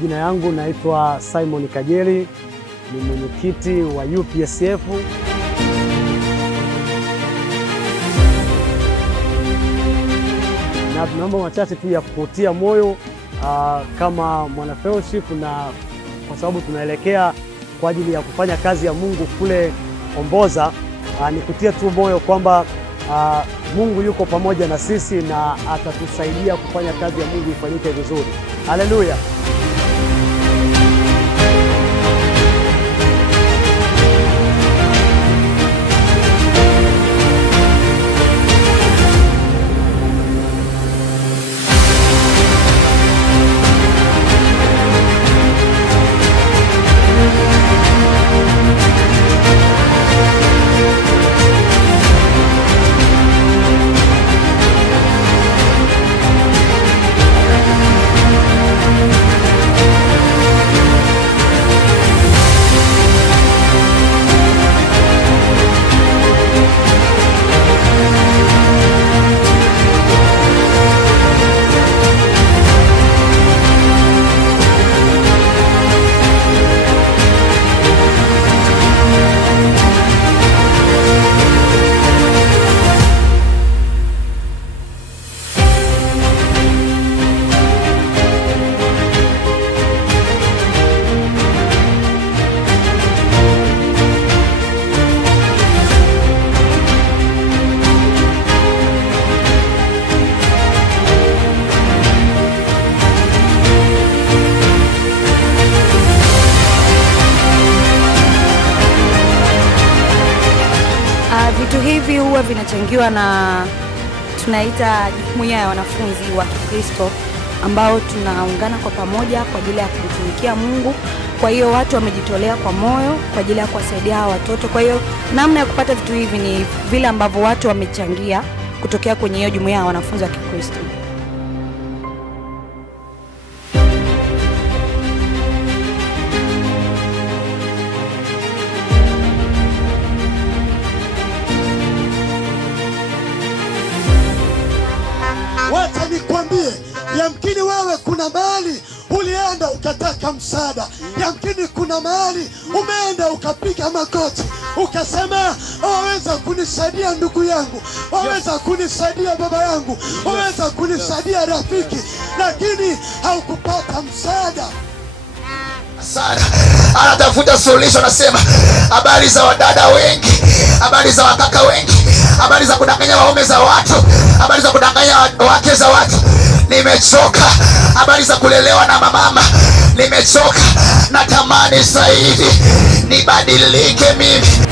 Majina yangu naitwa Simon Kajeli, ni mwenyekiti wa UPSF. Na mambo machache tu ya kutia moyo kama mwana fellowship, na kwa sababu tunaelekea kwa ajili ya kufanya kazi ya Mungu kule Omboza, ni kutia tu moyo kwamba Mungu yuko pamoja na sisi na atatusaidia kufanya kazi ya Mungu ifanyike vizuri. Haleluya. Vitu hivi huwa vinachangiwa na tunaita jumuiya ya wanafunzi wa Kristo ambao tunaungana kwa pamoja kwa ajili ya kumtumikia Mungu. Kwa hiyo watu wamejitolea kwa moyo kwa ajili ya kuwasaidia hawa watoto. Kwa hiyo namna ya kupata vitu hivi ni vile ambavyo watu wamechangia kutokea kwenye hiyo jumuiya ya wanafunzi wa Kristo. Wacha nikwambie, yamkini wewe kuna mahali ulienda ukataka msaada. Yamkini kuna mahali umeenda ukapiga magoti ukasema, waweza kunisaidia ndugu yangu, waweza kunisaidia baba yangu, waweza kunisaidia rafiki, lakini haukupata msaada. Sana anatafuta suluhisho, nasema habari za wadada wengi, habari za wakaka wengi, habari za kudanganya waume za watu, habari za kudanganya wake za watu. Nimechoka habari za kulelewa na mama, nimechoka. Natamani sasa hivi nibadilike mimi.